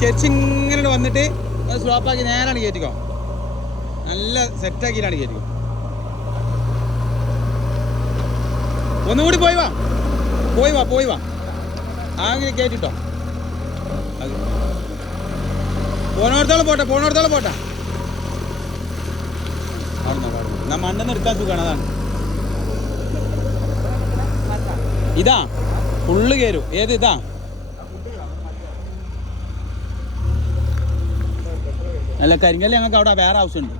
ചെരിച്ച് ഇങ്ങനെ വന്നിട്ട് അത് സ്ലോപ്പാക്കി നേരാണ് കയറ്റിക്കോ നല്ല സെറ്റാക്കിയിട്ടാണ് കയറ്റിക്കോ ഒന്നുകൂടി പോയി വാ. പോയി വാ പോയി വാ. അങ്ങനെ കയറ്റിട്ടോ. പോണോടത്തോളം പോട്ടെ പോണോടത്തോളം പോട്ടെ. എന്നാ മണ്ണെന്ന് എടുക്കാൻ സുഖമാണ് അതാണ്. ഇതാ. ഫുള്ള് കയറും ഏത് ഇതാ? അല്ല കരിങ്കല്ല് ഞങ്ങൾക്ക് അവിടെ വേറെ ആവശ്യമുണ്ട്.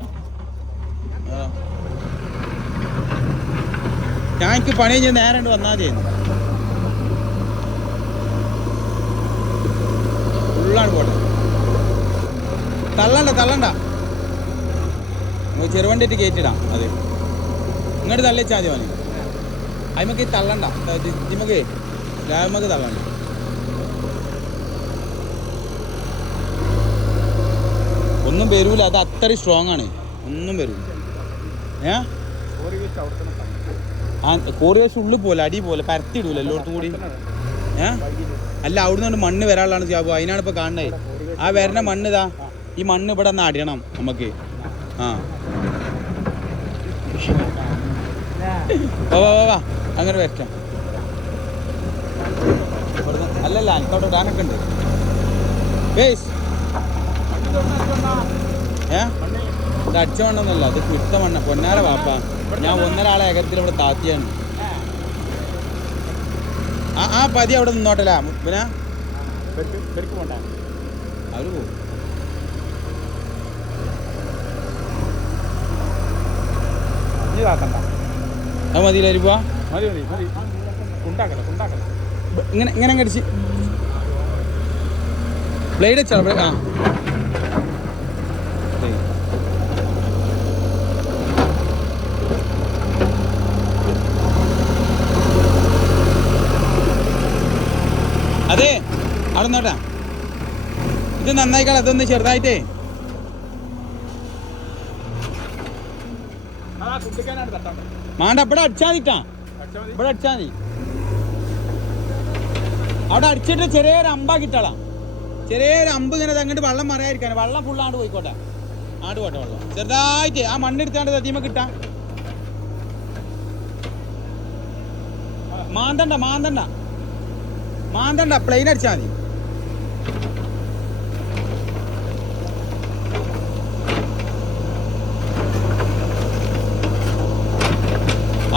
ഞാൻ എനിക്ക് പണി കഴിഞ്ഞ് നേരെ വന്നാൽ ചെയ്യുന്നു ഫുള്ളാണ് പോട്ടെ. തള്ളണ്ട തള്ളണ്ട. നമുക്ക് ചെറുവണ്ടിയിട്ട് കയറ്റിടാം അതെ. ഇങ്ങോട്ട് തള്ളിച്ചാൽ മതി മതി അതിമക്ക് തള്ളണ്ട. നമുക്ക് ലാമക്ക് തള്ളണ്ട. ഒന്നും വരൂല. അത് അത്ര സ്ട്രോങ് ആണ്. ഒന്നും വരൂല. ഏ? ആ കോറി വെച്ച് ഉള്ളിൽ പോലെ അടി പോലെ പരത്തിയിടൂല എല്ലായിടത്തും കൂടി. ഏ? അല്ല അവിടുന്ന് മണ്ണ് വരാനുള്ളതാണ് ജാബു അതിനാണ് ഇപ്പൊ കാണുന്നത് ആ വരുന്ന മണ്ണ് ഇതാ. ഈ മണ്ണ് ഇവിടെ ഒന്ന് അടിയണം നമുക്ക്. ആ. വാ അങ്ങനെ വരക്കാം അല്ലല്ല എനിക്കവിടെ ഇടാനൊക്കെ ഉണ്ട്. ഏ? ഇത് അടിച്ച മണ്ണൊന്നുമല്ല ഇത് കിട്ട മണ്ണ പൊന്നാര വാപ്പ. ഞാൻ ഒന്നരാളെ ഏകത്തിൽ ഏകരത്തിൽ ഇവിടെ താത്തിയാണ്. ആ ആ പതി അവിടെ നിന്നോട്ടല്ല പിന്നെ അവർ പോകും അത് മതിയില്ല അരിപ്പ ഇങ്ങനെ ഇങ്ങനെ കടിച്ച് ബ്ലേഡ് വെച്ചാ ആ ശരി. അതെ അവിടെ നോട്ടാ ഇത് നന്നായിക്കാളെ അതൊന്ന് ചെറുതായിട്ടേ. മാണ്ട ഇവിടെ അടിച്ചാ മതിട്ടാ ഇവിടെ അടിച്ചാ മതി. അവിടെ അടിച്ചിട്ട് ചെറിയൊരു അമ്പാ കിട്ടളാം ചെറിയൊരു അമ്പ് ഇങ്ങനെ അങ്ങോട്ട് വെള്ളം മറിയാതിരിക്കാൻ വെള്ളം ഫുള്ളാണ്ട് പോയിക്കോട്ടെ. ആണ്ട് പോട്ടെ വെള്ളം. ചെറുതായിട്ട് ആ മണ്ണെടുത്താണ്ട് തത്തിമ കിട്ടാ മാന്തണ്ട മാന്തണ്ട. മാന്തണ്ട പ്ലെയിൻ അടിച്ചാ മതി.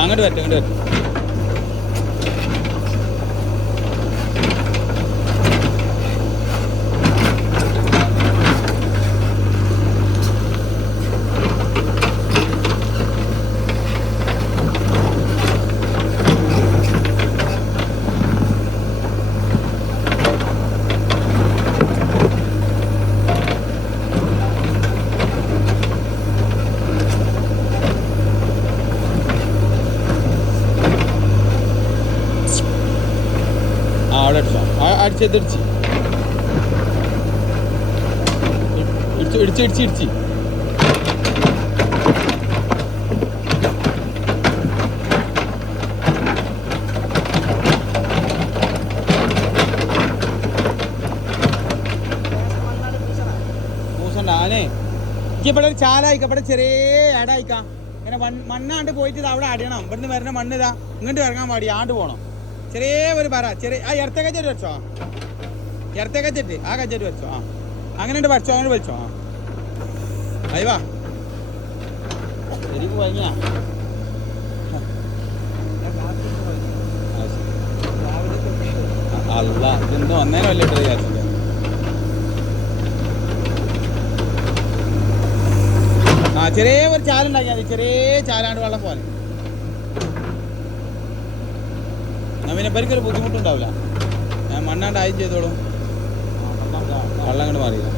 അങ്ങോട്ട് വരട്ടെ അങ്ങോട്ട് വരട്ടെ. അവിടെ അടിച്ചോ അടിച്ചത് ഇടിച്ച്. ഇടിച്ച് ഇടിച്ച് ഇടിച്ച് ചാലായിക്ക ഇവിടെ ചെറിയ ഇടായിക്ക ഇങ്ങനെ മണ്ണ് മണ്ണാണ്ട് പോയിട്ട് അവിടെ അടിയണം. ഇവിടുന്ന് വരുന്ന മണ്ണിതാ ഇങ്ങോട്ട് ഇറങ്ങാൻ പാടി ആണ്ട് പോണം. ചെറിയ ഒരു പറ ചെറിയ ആ ഇടത്തെ കച്ചേരി വെച്ചോ. ഇടത്തെ കച്ചേരി ആ കച്ചേരി വെച്ചോ ആ. അങ്ങനെ ഉണ്ട് പഠിച്ചോ അങ്ങനെ വെച്ചോ ആ അയവാ ശരി പോയിങ്ങ അല്ല ഇതെന്തോ വന്നേനല്ലേ ഇട്ടത് വിചാരിച്ചില്ല ആ ചെറിയ ഒരു ചാലുണ്ടാക്കിയാൽ മതി ചെറിയ ചാലാണ്ട് വെള്ളം പോലെ. പിന്നെ പരിക്കൊരു ബുദ്ധിമുട്ടുണ്ടാവില്ല. ഞാൻ മണ്ണാണ്ട് ആയും ചെയ്തോളും. വെള്ളം അങ്ങോട്ട് മാറിയില്ല.